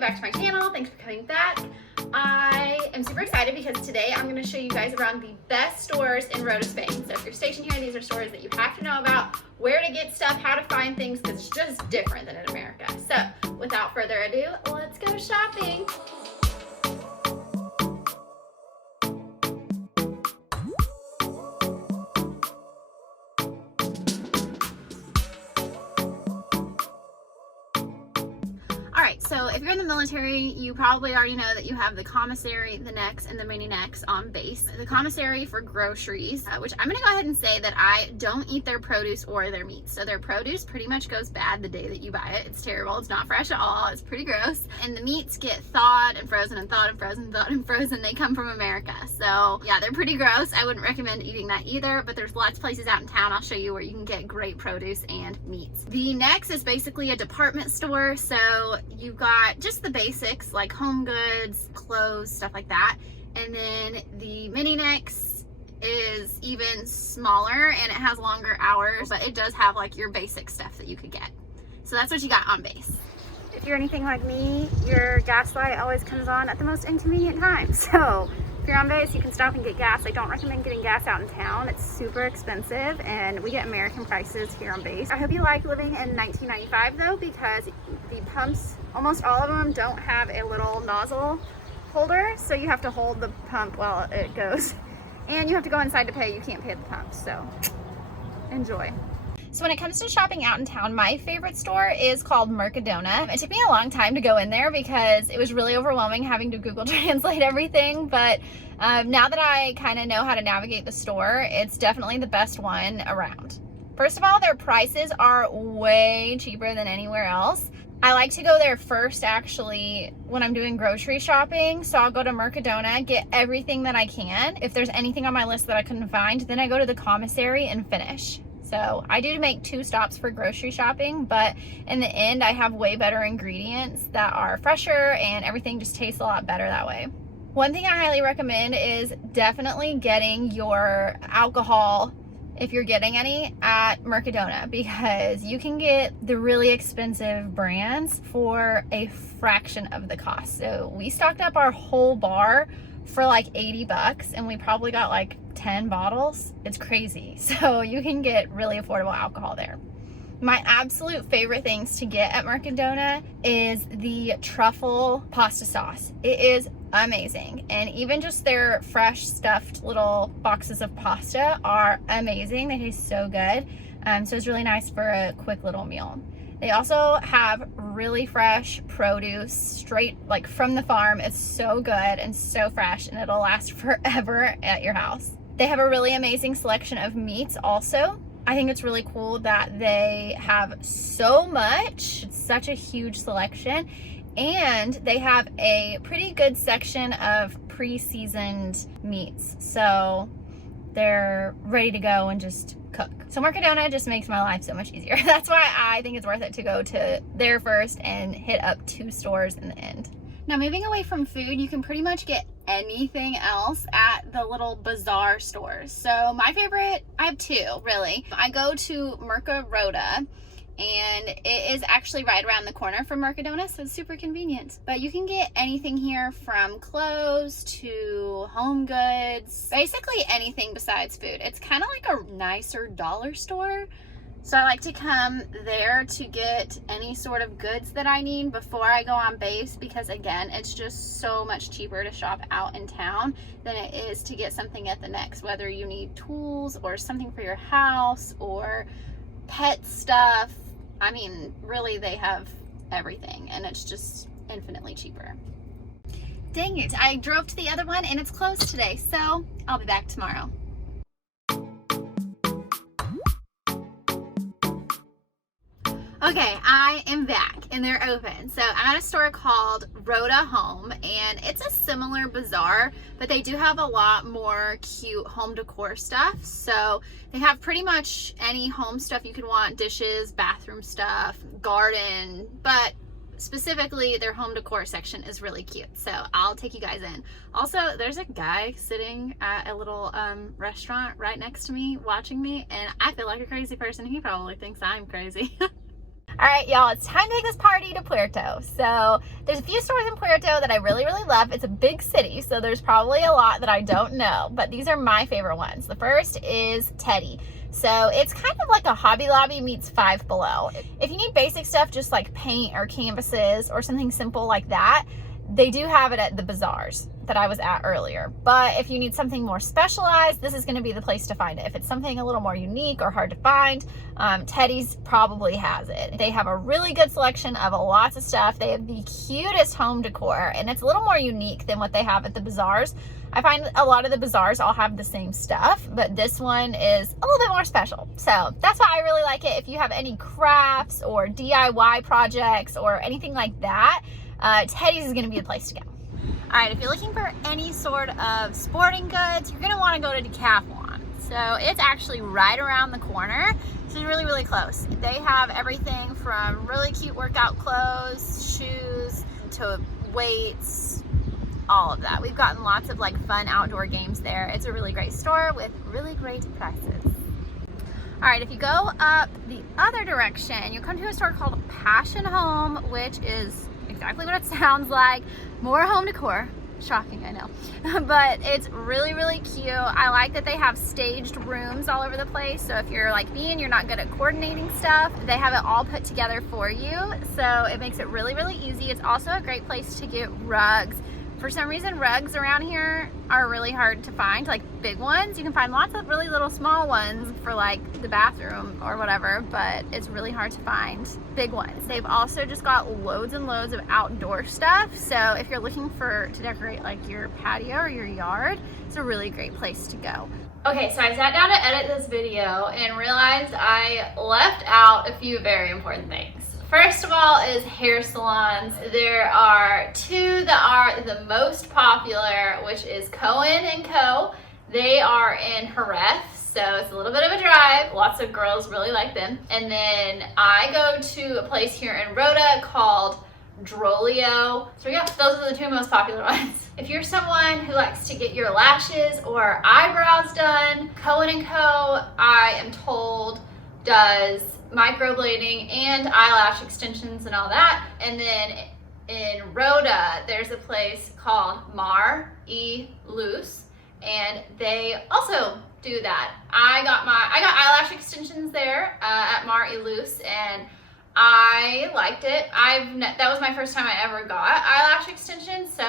welcome back to my channel. Thanks for coming back. I am super excited because today I'm going to show you guys around the best stores in Rota, Spain. So if you're stationed here, these are stores that you have to know about, where to get stuff, how to find things, because it's just different than in America. So without further ado, let's go shopping. Alright, so if you're in the military, you probably already know that you have the commissary, the necks, and the mini necks on base. The commissary for groceries, which I'm going to go ahead and say that I don't eat their produce or their meat. So their produce pretty much goes bad the day that you buy it. It's terrible. It's not fresh at all. It's pretty gross. And the meats get thawed and frozen and thawed and frozen and thawed and frozen. They come from America. So yeah, they're pretty gross. I wouldn't recommend eating that either, but there's lots of places out in town I'll show you where you can get great produce and meats. The Next is basically a department store. So you've got just the basics like home goods, clothes, stuff like that. And then the mini Next is even smaller and it has longer hours, but it does have like your basic stuff that you could get. So that's what you got on base. If you're anything like me, your gas light always comes on at the most inconvenient time. So if you're on base, you can stop and get gas. I don't recommend getting gas out in town. It's super expensive and we get American prices here on base. I hope you like living in 1995 though, because the pumps, almost all of them don't have a little nozzle holder. So you have to hold the pump while it goes. And you have to go inside to pay. You can't pay at the pump, so enjoy. So when it comes to shopping out in town, my favorite store is called Mercadona. It took me a long time to go in there because it was really overwhelming having to Google Translate everything. But now that I kind of know how to navigate the store, it's definitely the best one around. First of all, their prices are way cheaper than anywhere else. I like to go there first actually when I'm doing grocery shopping. So I'll go to Mercadona, get everything that I can. If there's anything on my list that I couldn't find, then I go to the commissary and finish. So I do make 2 stops for grocery shopping, but in the end, I have way better ingredients that are fresher and everything just tastes a lot better that way. One thing I highly recommend is definitely getting your alcohol, if you're getting any, at Mercadona, because you can get the really expensive brands for a fraction of the cost. So we stocked up our whole bar for like 80 bucks and we probably got like 10 bottles. It's crazy. So you can get really affordable alcohol there. My absolute favorite things to get at Mercadona is the truffle pasta sauce. It is amazing. And even just their fresh stuffed little boxes of pasta are amazing. They taste so good. So it's really nice for a quick little meal. They also have really fresh produce straight like from the farm. It's so good and so fresh and it'll last forever at your house. They have a really amazing selection of meats also. I think it's really cool that they have so much. It's such a huge selection. And they have a pretty good section of pre-seasoned meats. So they're ready to go and just cook. So Mercadona just makes my life so much easier. That's why I think it's worth it to go to there first and hit up 2 stores in the end. Now moving away from food, you can pretty much get anything else at the little bazaar stores. So my favorite, I have 2 really. I go to Rota, and it is actually right around the corner from Mercadona, so it's super convenient. But you can get anything here from clothes to home goods, basically anything besides food. It's kind of like a nicer dollar store. So I like to come there to get any sort of goods that I need before I go on base, because again, it's just so much cheaper to shop out in town than it is to get something at the Next, whether you need tools or something for your house or pet stuff. I mean, really, they have everything and it's just infinitely cheaper. Dang it, I drove to the other one and it's closed today, so I'll be back tomorrow. Okay, I am back and they're open. So I'm at a store called Rhoda Home and it's a similar bazaar, but they do have a lot more cute home decor stuff. So they have pretty much any home stuff you could want, dishes, bathroom stuff, garden, but specifically their home decor section is really cute. So I'll take you guys in. Also, there's a guy sitting at a little restaurant right next to me watching me, and I feel like a crazy person. He probably thinks I'm crazy. All right, y'all, it's time to take this party to Puerto. So there's a few stores in Puerto that I really, really love. It's a big city, so there's probably a lot that I don't know, but these are my favorite ones. The first is Teddy. So it's kind of like a Hobby Lobby meets Five Below. If you need basic stuff, just like paint or canvases or something simple like that, they do have it at the bazaars that I was at earlier. But if you need something more specialized, this is going to be the place to find it. If it's something a little more unique or hard to find, Teddy's probably has it. They have a really good selection of lots of stuff. They have the cutest home decor, and it's a little more unique than what they have at the bazaars. I find a lot of the bazaars all have the same stuff, but this one is a little bit more special. So that's why I really like it. If you have any crafts or DIY projects or anything like that, Teddy's is going to be the place to go. All right, if you're looking for any sort of sporting goods, you're going to want to go to Decathlon. So it's actually right around the corner. So it's really, really close. They have everything from really cute workout clothes, shoes, to weights, all of that. We've gotten lots of like fun outdoor games there. It's a really great store with really great prices. All right, if you go up the other direction, you'll come to a store called Passion Home, which is exactly what it sounds like. More home decor. Shocking, I know. But it's really, really cute. I like that they have staged rooms all over the place. So if you're like me and you're not good at coordinating stuff, they have it all put together for you. So it makes it really, really easy. It's also a great place to get rugs. For some reason, rugs around here are really hard to find, like big ones. You can find lots of really little small ones for like the bathroom or whatever, but it's really hard to find big ones. They've also just got loads and loads of outdoor stuff. So if you're looking to decorate like your patio or your yard, it's a really great place to go. Okay, so I sat down to edit this video and realized I left out a few very important things. First of all is hair salons. There are two that are the most popular, which is Cohen Co. They are in Jerez, so it's a little bit of a drive. Lots of girls really like them. And then I go to a place here in Rota called Drolio. So yeah, those are the two most popular ones. If you're someone who likes to get your lashes or eyebrows done, Cohen Co, I am told, does microblading and eyelash extensions and all that. And then in Rhoda, there's a place called Luz, and they also do that. I got eyelash extensions there at Luz, and I liked it. That was my first time I ever got eyelash extensions, so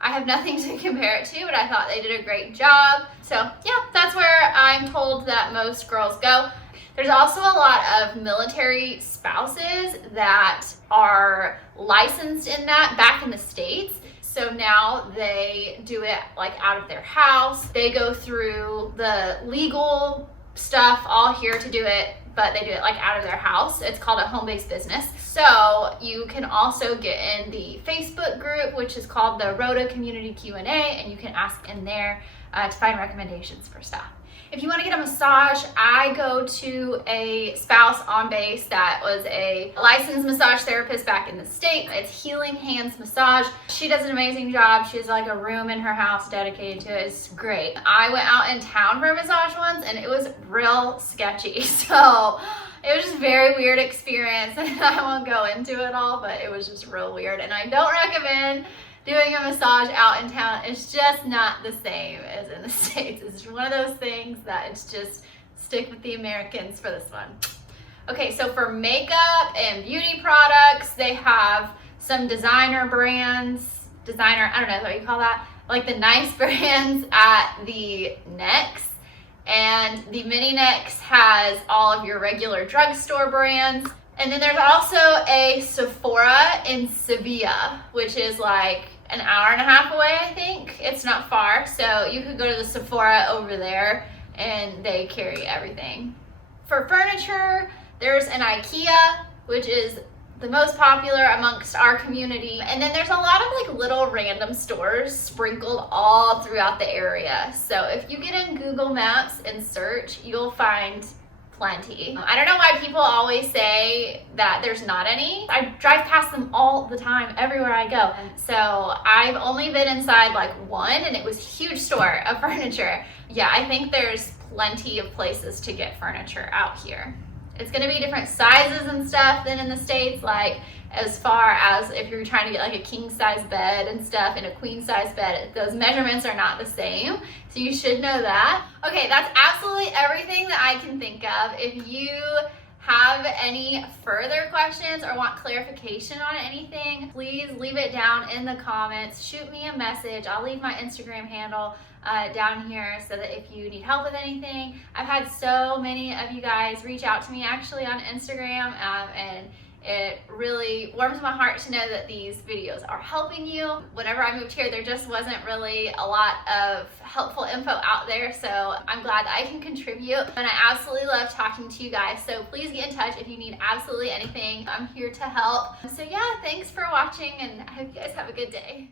I have nothing to compare it to, but I thought they did a great job. So yeah, that's where I'm told that most girls go. There's also a lot of military spouses that are licensed in that back in the States. So now they do it like out of their house. They go through the legal stuff all here to do it, but they do it like out of their house. It's called a home-based business. So you can also get in the Facebook group, which is called the Rota Community Q&A, and you can ask in there to find recommendations for stuff. If you want to get a massage, I go to a spouse on base that was a licensed massage therapist back in the States. It's Healing Hands Massage. She does an amazing job. She has like a room in her house dedicated to it. It's great. I went out in town for a massage once and it was real sketchy. So it was just a very weird experience. I won't go into it all, but it was just real weird. And I don't recommend doing a massage out in town. It's just not the same as in the States. It's one of those things that it's just stick with the Americans for this one. Okay, so for makeup and beauty products, they have some designer brands. I don't know what you call that. Like the nice brands at the Necks. And the Mini Necks has all of your regular drugstore brands. And then there's also a Sephora in Sevilla, which is like an hour and a half away, I think. It's not far, so you could go to the Sephora over there and they carry everything. For furniture, there's an Ikea, which is the most popular amongst our community. And then there's a lot of like little random stores sprinkled all throughout the area. So if you get in Google Maps and search, you'll find plenty. I don't know why people always say that there's not any. I drive past them all the time everywhere I go. So I've only been inside like one, and it was a huge store of furniture. Yeah, I think there's plenty of places to get furniture out here. It's gonna be different sizes and stuff than in the States, like as far as if you're trying to get like a king size bed and stuff and a queen size bed, those measurements are not the same. So you should know that. Okay, that's absolutely everything that I can think of. If you have any further questions or want clarification on anything, please leave it down in the comments. Shoot me a message. I'll leave my Instagram handle down here so that if you need help with anything. I've had so many of you guys reach out to me actually on Instagram, and it really warms my heart to know that these videos are helping you. Whenever I moved here, there just wasn't really a lot of helpful info out there, so I'm glad that I can contribute, and I absolutely love talking to you guys. So please get in touch if you need absolutely anything. I'm here to help. So yeah, thanks for watching, and I hope you guys have a good day.